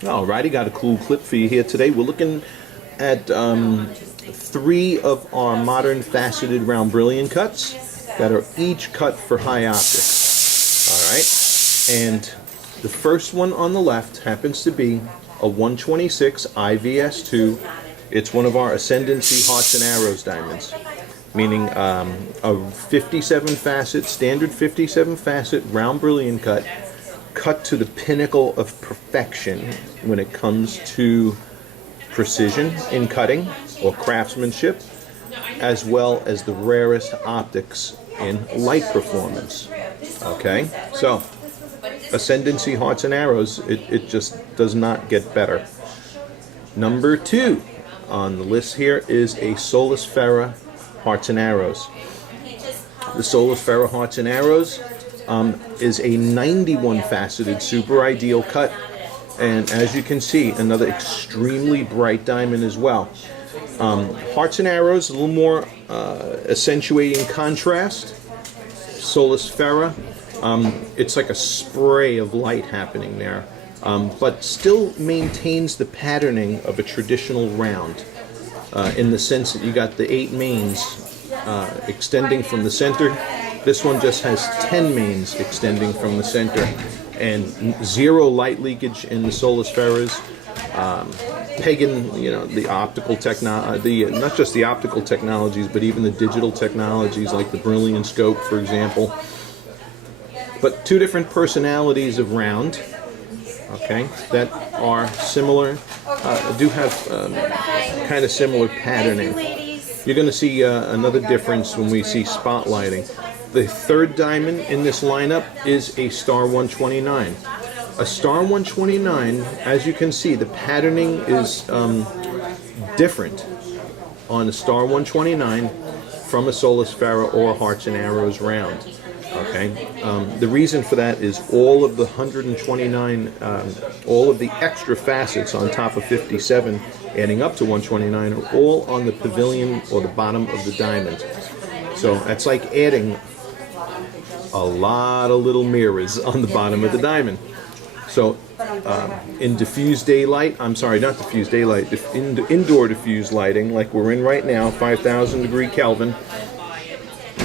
Alrighty, got a cool clip for you here today. We're looking at three of our modern faceted round brilliant cuts that are each cut for high optics. Alright, and the first one on the left happens to be a 126 IVS2. It's one of our Ascendancy Hearts and Arrows diamonds, meaning a 57 facet, standard 57 facet round brilliant cut to the pinnacle of perfection when it comes to precision in cutting or craftsmanship, as well as the rarest optics in light performance. Okay, so Ascendancy Hearts and Arrows, it just does not get better. Number two on the list here is a Solus Ferra Hearts and Arrows. The Solus Ferra Hearts and Arrows is a 91 faceted super ideal cut, and as you can see, another extremely bright diamond as well. Hearts and Arrows, a little more accentuating contrast. Solus Ferra, it's like a spray of light happening there, but still maintains the patterning of a traditional round, in the sense that you got the 8 mains extending from the center. This one just has 10 mains extending from the center, and 0 light leakage in the Solus Ferras. Pagan, the optical technology, not just the optical technologies, but even the digital technologies like the Brilliant Scope, for example. But two different personalities of round, okay, that are similar, do have kind of similar patterning. You're going to see another difference when we see spotlighting. The third diamond in this lineup is a Star 129. A Star 129, as you can see, the patterning is different on a Star 129 from a Solus Ferra or Hearts and Arrows round. Okay, the reason for that is all of the 129, all of the extra facets on top of 57, adding up to 129, are all on the pavilion or the bottom of the diamond. So that's like adding a lot of little mirrors on the bottom of the diamond. So in diffused daylight, I'm sorry, not diffused daylight, indoor diffused lighting, like we're in right now, 5,000 degree Kelvin,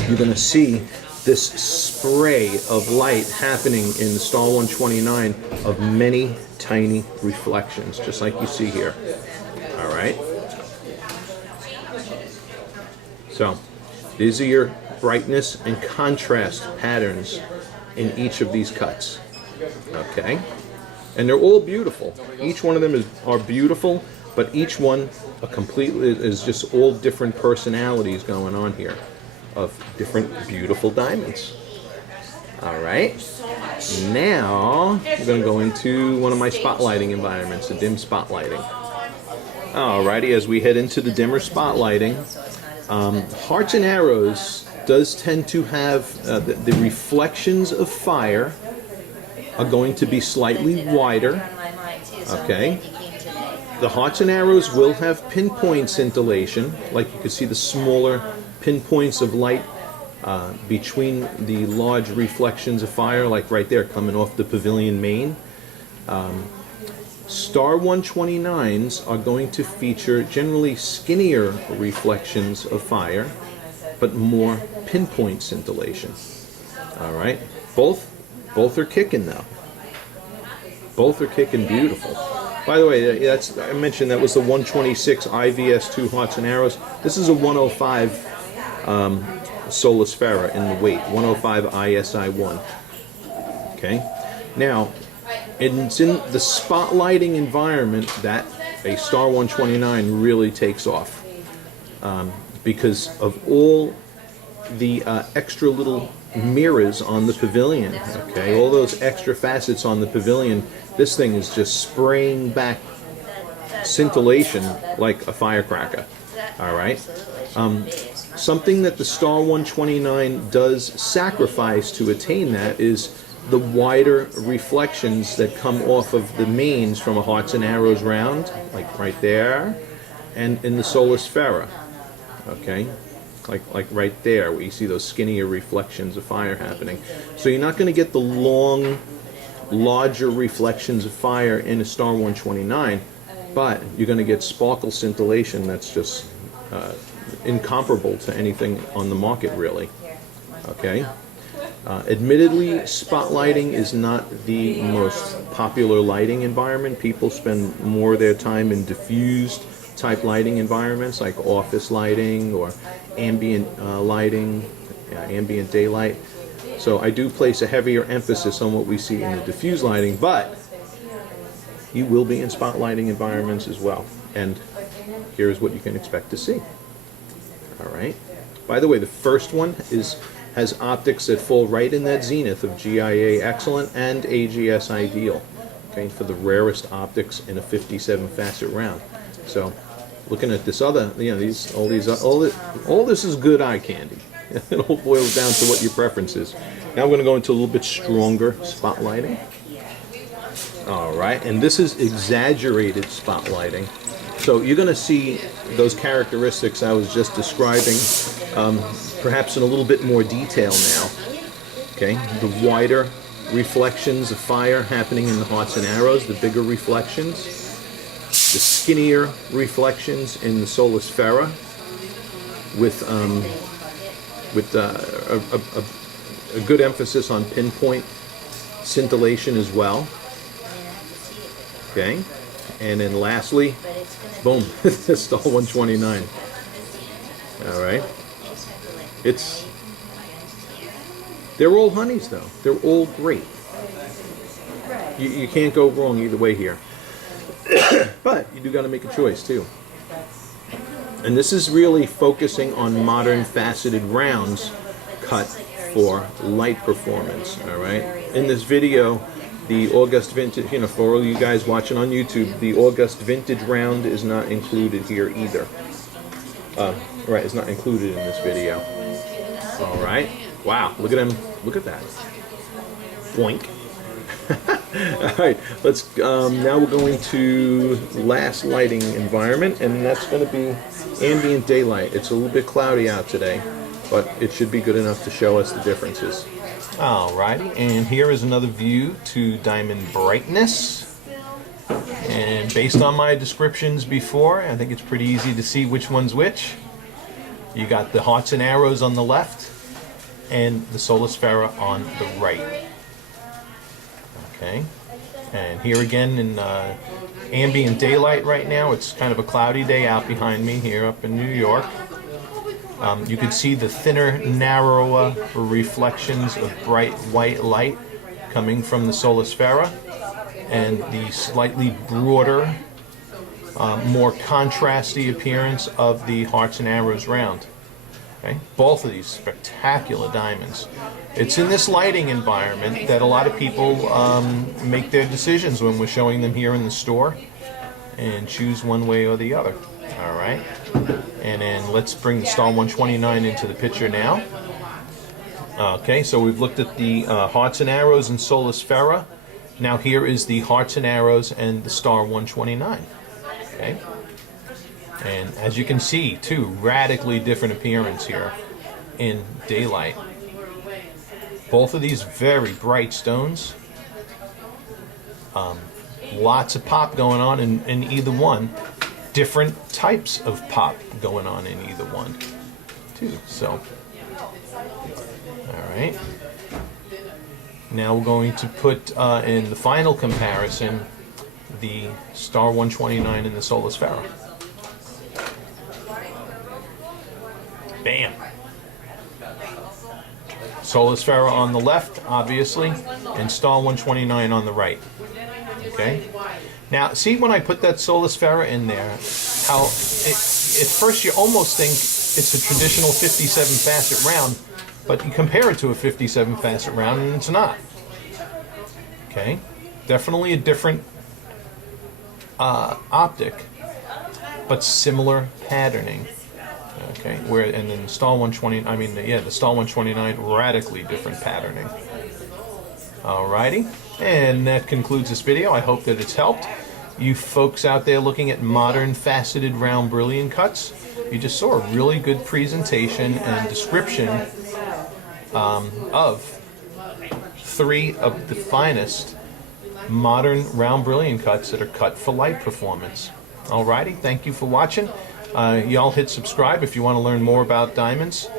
you're going to see this spray of light happening in the Star 129 of many tiny reflections, just like you see here. All right. So these are your brightness and contrast patterns in each of these cuts. Okay, and they're all beautiful. Each one of them are beautiful, but each one is just all different personalities going on here of different beautiful diamonds. All right, now we're going to go into one of my spotlighting environments, the dim spotlighting. Alrighty, as we head into the dimmer spotlighting, Hearts and Arrows does tend to have the reflections of fire are going to be slightly wider. Okay, the Hearts and Arrows will have pinpoint scintillation, like you can see the smaller pinpoints of light between the large reflections of fire, like right there coming off the pavilion main. Star 129s are going to feature generally skinnier reflections of fire, but more pinpoint scintillation. All right, both are kicking though. Both are kicking beautiful. By the way, I mentioned that was the 126 IVS2 Hearts and Arrows. This is a 105 Solus Ferra in the weight, 105 ISI1. Okay, now it's in the spotlighting environment that a Star 129 really takes off, because of all the extra little mirrors on the pavilion. Okay, all those extra facets on the pavilion, this thing is just spraying back scintillation like a firecracker. All right, something that the Star 129 does sacrifice to attain that is the wider reflections that come off of the mains from a Hearts and Arrows round, like right there, and in the Solus Ferra. Okay, like right there where you see those skinnier reflections of fire happening. So you're not going to get the long larger reflections of fire in a Star 129, but you're going to get sparkle scintillation that's just incomparable to anything on the market, really. Okay. Admittedly, spotlighting is not the most popular lighting environment. People spend more of their time in diffused type lighting environments like office lighting or ambient lighting, ambient daylight. So I do place a heavier emphasis on what we see in the diffuse lighting, but you will be in spotlighting environments as well. And here's what you can expect to see. All right. By the way, the first one has optics that fall right in that zenith of GIA Excellent and AGS Ideal, okay, for the rarest optics in a 57 facet round. So, looking at this other, all this is good eye candy. It all boils down to what your preference is. Now we're going to go into a little bit stronger spotlighting. All right, and this is exaggerated spotlighting. So you're going to see those characteristics I was just describing, perhaps in a little bit more detail now. Okay, the wider reflections of fire happening in the hearts and arrows, the bigger reflections, the skinnier reflections in the solar sphere, with a good emphasis on pinpoint scintillation as well. Okay, and then lastly, boom, the Star 129. All right, they're all honeys though. They're all great. You can't go wrong either way here. But you do got to make a choice too. And this is really focusing on modern faceted rounds cut for light performance. All right. In this video, the August Vintage, for all you guys watching on YouTube, the August Vintage round is not included here either. Right, it's not included in this video. All right. Wow, look at him. Look at that. Boink. All right, let's. Now we're going to last lighting environment, and that's going to be ambient daylight. It's a little bit cloudy out today, but it should be good enough to show us the differences. Alrighty, and here is another view to diamond brightness. And based on my descriptions before, I think it's pretty easy to see which one's which. You got the hearts and arrows on the left, and the solar sphere on the right. Okay, and here again in ambient daylight right now, it's kind of a cloudy day out behind me here up in New York. You can see the thinner, narrower reflections of bright white light coming from the solar sphere, and the slightly broader, more contrasty appearance of the hearts and arrows round. Okay? Both of these spectacular diamonds. It's in this lighting environment that a lot of people make their decisions when we're showing them here in the store and choose one way or the other. All right. And then let's bring the Star 129 into the picture now. Okay, so we've looked at the hearts and arrows and solar sphere. Now here is the hearts and arrows and the Star 129. Okay. And as you can see, two radically different appearance here in daylight. Both of these very bright stones. Lots of pop going on in either one. Different types of pop going on in either one, too. So, all right. Now we're going to put in the final comparison the Star 129 and the solar sphere. Bam. Solar sphere on the left, obviously, and Star 129 on the right. Okay. Now, see when I put that solar sphere in there, how at first you almost think it's a traditional 57 facet round, but you compare it to a 57 facet round and it's not. Okay, definitely a different optic, but similar patterning. Okay, and then the Star 120, the Star 129, radically different patterning. Alrighty, and that concludes this video. I hope that it's helped. You folks out there looking at modern faceted round brilliant cuts, you just saw a really good presentation and description of three of the finest modern round brilliant cuts that are cut for light performance. Alrighty, thank you for watching. Y'all hit subscribe if you want to learn more about diamonds.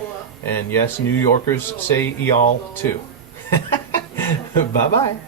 And yes, New Yorkers say y'all too. Bye-bye.